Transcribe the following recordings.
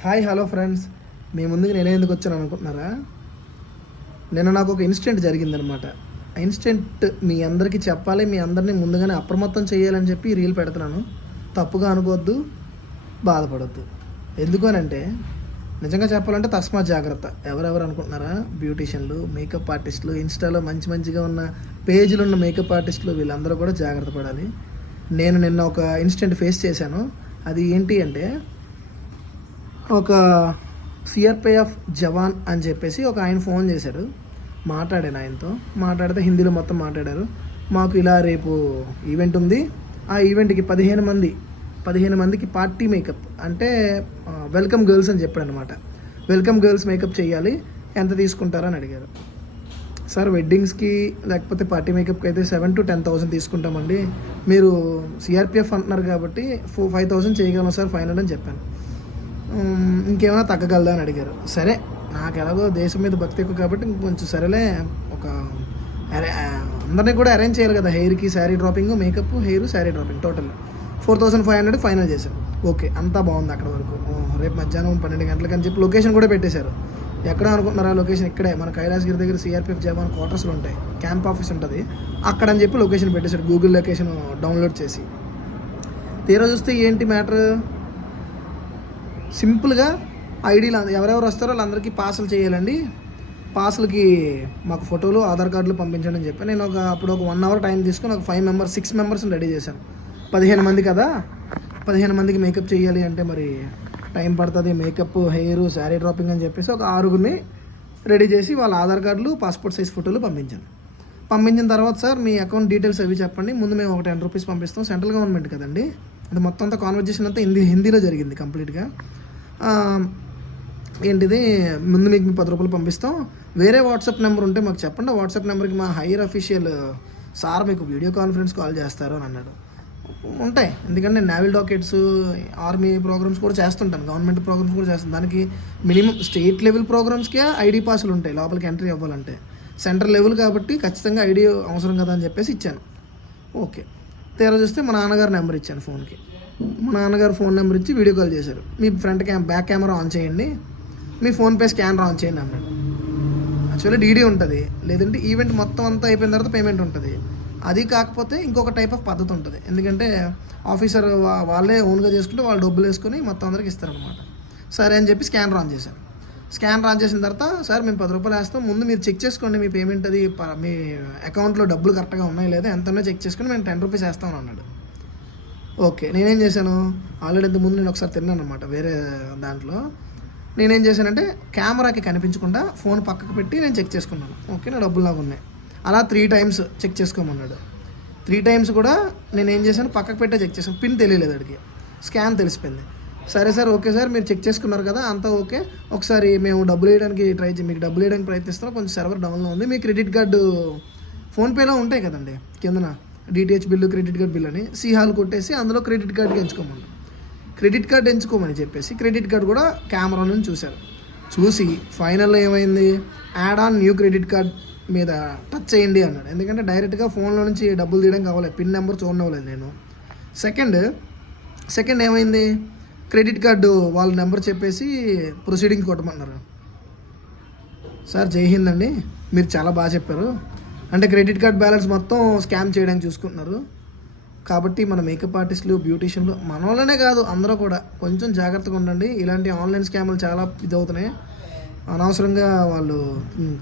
Hi hello friends, మీ ముందుకు నేనే ఎందుకు వచ్చాను అనుకుంటున్నారా? నిన్న నాకు ఒక ఇన్సిడెంట్ జరిగిందనమాట. ఇన్సిడెంట్ మీ అందరికీ చెప్పాలి, మీ అందరినీ ముందుగానే అప్రమత్తం చేయాలని చెప్పి రీల్ పెడుతున్నాను. తప్పుగా అనుకోవద్దు, బాధపడద్దు. ఎందుకు అని అంటే, నిజంగా చెప్పాలంటే తస్మాత్ జాగ్రత్త. ఎవరెవరు అనుకుంటున్నారా? బ్యూటీషియన్లు, మేకప్ ఆర్టిస్టులు, ఇన్స్టాలో మంచి మంచిగా ఉన్న పేజీలు ఉన్న మేకప్ ఆర్టిస్టులు, వీళ్ళందరూ కూడా జాగ్రత్త పడాలి. నేను నిన్న ఒక ఇన్సిడెంట్ ఫేస్ చేశాను. అది ఏంటి అంటే, ఒక సిఆర్పిఎఫ్ జవాన్ అని చెప్పేసి ఒక ఆయన ఫోన్ చేశాడు. మాట్లాడాను ఆయనతో. మాట్లాడితే హిందీలో మొత్తం మాట్లాడారు. మాకు ఇలా రేపు ఈవెంట్ ఉంది, ఆ ఈవెంట్కి 15 మందికి పార్టీ మేకప్ అంటే వెల్కమ్ గర్ల్స్ అని చెప్పాడు అనమాట. వెల్కమ్ గర్ల్స్ మేకప్ చేయాలి, ఎంత తీసుకుంటారని అడిగారు. సార్, వెడ్డింగ్స్కి లేకపోతే పార్టీ మేకప్కి అయితే 7,000 to 10,000 తీసుకుంటామండి. మీరు సిఆర్పిఎఫ్ అంటున్నారు కాబట్టి 5,000 చేయగలం సార్ ఫైనల్ అని చెప్పాను. ఇంకేమైనా తగ్గగలదా అని అడిగారు. సరే, నాకు ఎలాగో దేశం మీద భక్తి ఎక్కువ కాబట్టి కొంచెం సరేలే, ఒక అందరినీ కూడా అరేంజ్ చేయాలి కదా. హెయిర్కి sari dropping, makeup, hair, sari dropping, total 4,500 final చేశారు. ఓకే, అంతా బాగుంది అక్కడ వరకు. రేపు మధ్యాహ్నం 12 గంటలకు అని చెప్పి లొకేషన్ కూడా పెట్టేశారు. ఎక్కడ అనుకుంటున్నారా? లొకేషన్ ఇక్కడే మన కైలాసగిరి దగ్గర సిఆర్పిఎఫ్ జవాన్ క్వార్టర్స్లో ఉంటాయి, క్యాంప్ ఆఫీస్ ఉంటుంది అక్కడ అని చెప్పి లొకేషన్ పెట్టేశారు. గూగుల్ లొకేషన్ డౌన్లోడ్ చేసి తీరా చూస్తే ఏంటి మ్యాటర్, సింపుల్గా ఐడీలు ఎవరెవరు వస్తారో వాళ్ళందరికీ పార్సల్ చేయాలండి. పార్సల్కి మాకు ఫోటోలు, ఆధార్ కార్డులు పంపించండి అని చెప్పి నేను అప్పుడు ఒక 1 hour టైం తీసుకుని ఒక 6 మెంబర్స్ని రెడీ చేశాను. 15 మంది కదా, 15 మందికి మేకప్ చేయాలి అంటే మరి టైం పడుతుంది. మేకప్, హెయిర్, శారీ డ్రాపింగ్ అని చెప్పేసి ఒక 6గురిని రెడీ చేసి వాళ్ళ ఆధార్ కార్డులు, పాస్పోర్ట్ సైజ్ ఫోటోలు పంపించాను. పంపించిన తర్వాత, సార్ మీ అకౌంట్ డీటెయిల్స్ అవి చెప్పండి, ముందు మేము ఒక 10 రూపీస్ పంపిస్తాం, సెంట్రల్ గవర్నమెంట్ కదండి. అది మొత్తం అంతా కాన్వర్జేషన్ అంతా హిందీలో జరిగింది కంప్లీట్గా. ఏంటిది, ముందు మీకు 10 రూపాయలు పంపిస్తాం, వేరే వాట్సాప్ నెంబర్ ఉంటే మాకు చెప్పండి, ఆ వాట్సాప్ నెంబర్కి మా హైయర్ అఫీషియల్ సార్ మీకు వీడియో కాన్ఫరెన్స్ కాల్ చేస్తారు అని అన్నాడు. ఉంటాయి, ఎందుకంటే నేను నేవల్ డాకెట్స్, ఆర్మీ ప్రోగ్రామ్స్ కూడా చేస్తుంటాను, గవర్నమెంట్ ప్రోగ్రామ్స్ కూడా చేస్తాను. దానికి మినిమం స్టేట్ లెవెల్ ప్రోగ్రామ్స్కే ఐడి పాసులు ఉంటాయి లోపలికి ఎంట్రీ అవ్వాలంటే. సెంట్రల్ లెవెల్ కాబట్టి ఖచ్చితంగా ఐడి అవసరం కదా అని చెప్పేసి ఇచ్చాను. ఓకే, తీరా చూస్తే మా నాన్నగారు నెంబర్ ఇచ్చాను ఫోన్కి. మా నాన్నగారు ఫోన్ నెంబర్ ఇచ్చి వీడియో కాల్ చేశారు. మీ బ్యాక్ కెమెరా ఆన్ చేయండి, మీ ఫోన్పే స్కానర్ ఆన్ చేయండి అన్నాడు. యాక్చువల్లీ డీడీ ఉంటుంది, లేదంటే ఈవెంట్ మొత్తం అంతా అయిపోయిన తర్వాత పేమెంట్ ఉంటుంది. అది కాకపోతే ఇంకొక టైప్ ఆఫ్ పద్ధతి ఉంటుంది, ఎందుకంటే ఆఫీసర్ వాళ్ళే ఓన్గా చేసుకుంటే వాళ్ళు డబ్బులు వేసుకొని మొత్తం అందరికి ఇస్తారనమాట. సరే అని చెప్పి స్కానర్ ఆన్ చేశాను. స్కానర్ ఆన్ చేసిన తర్వాత, సార్ మేము 10 రూపాయలు వేస్తాం, ముందు మీరు చెక్ చేసుకోండి మీ పేమెంట్, అది మీ అకౌంట్లో డబ్బులు కరెక్ట్గా ఉన్నాయి లేదా ఎంతనో చెక్ చేసుకుని మేము 10 రూపీస్ వేస్తామని అన్నాడు. ఓకే, నేనేం చేశాను, ఆల్రెడీ ఇంతకుముందు నేను ఒకసారి తిన్నాను అనమాట వేరే దాంట్లో. నేనేం చేశానంటే కెమెరాకి కనిపించకుండా ఫోన్ పక్కకు పెట్టి నేను చెక్ చేసుకున్నాను. ఓకే, నా డబ్బులు నాకు ఉన్నాయి. అలా 3 times చెక్ చేసుకోమన్నాడు. 3 times కూడా నేను ఏం చేశాను, పక్కకు పెట్టే చెక్ చేశాను. పిన్ తెలియలేదు అడిగి, స్కాన్ తెలిసిపోయింది. సరే సార్, ఓకే సార్, మీరు చెక్ చేసుకున్నారు కదా, అంతా ఓకే, ఒకసారి మేము డబ్బులు వేయడానికి మీకు డబ్బులు వేయడానికి ప్రయత్నిస్తున్నాం, కొంచెం సర్వర్ డౌన్లో ఉంది, మీ క్రెడిట్ కార్డు ఫోన్పేలో ఉంటాయి కదండి కిందన, DTH bill, credit card bill అని హాల్ కొట్టేసి అందులో క్రెడిట్ కార్డుకి ఎంచుకోమని, క్రెడిట్ కార్డు ఎంచుకోమని చెప్పేసి క్రెడిట్ కార్డు కూడా కెమెరా నుంచి చూశారు. చూసి ఫైనల్లో ఏమైంది, add on new credit card మీద టచ్ చేయండి అన్నాడు. ఎందుకంటే డైరెక్ట్గా ఫోన్లో నుంచి డబ్బులు తీయడం కావాలి, పిన్ నెంబర్ చూడనవ్వలేదు నేను. సెకండ్ ఏమైంది, క్రెడిట్ కార్డు వాళ్ళ నెంబర్ చెప్పేసి ప్రొసీడింగ్ కొట్టమన్నారు. సార్ జై హింద్ అండి, మీరు చాలా బాగా చెప్పారు. అంటే క్రెడిట్ కార్డ్ బ్యాలెన్స్ మొత్తం స్కామ్ చేయడానికి చూసుకుంటున్నారు. కాబట్టి మన మేకప్ ఆర్టిస్టులు, బ్యూటీషియన్లు, మన వాళ్ళనే కాదు అందరూ కూడా కొంచెం జాగ్రత్తగా ఉండండి. ఇలాంటి ఆన్లైన్ స్కామ్లు చాలా ఇదవుతున్నాయి. అనవసరంగా వాళ్ళు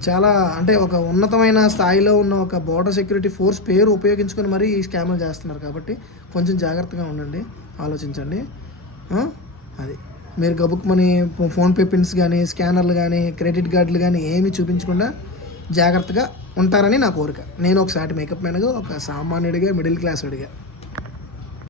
చాలా అంటే ఒక ఉన్నతమైన స్థాయిలో ఉన్న ఒక బోర్డర్ సెక్యూరిటీ ఫోర్స్ పేరు ఉపయోగించుకొని మరీ ఈ స్కామ్లు చేస్తున్నారు. కాబట్టి కొంచెం జాగ్రత్తగా ఉండండి, ఆలోచించండి. అది మీరు గబుక్మని ఫోన్పే పిన్స్ కానీ, స్కానర్లు కానీ, క్రెడిట్ కార్డులు కానీ ఏమీ చూపించకుండా జాగ్రత్తగా ఉంటారని నా కోరిక. నేను ఒక సాటి మేకప్ మ్యాన్గా, ఒక సామాన్యుడిగా, మిడిల్ క్లాస్ వాడిగా.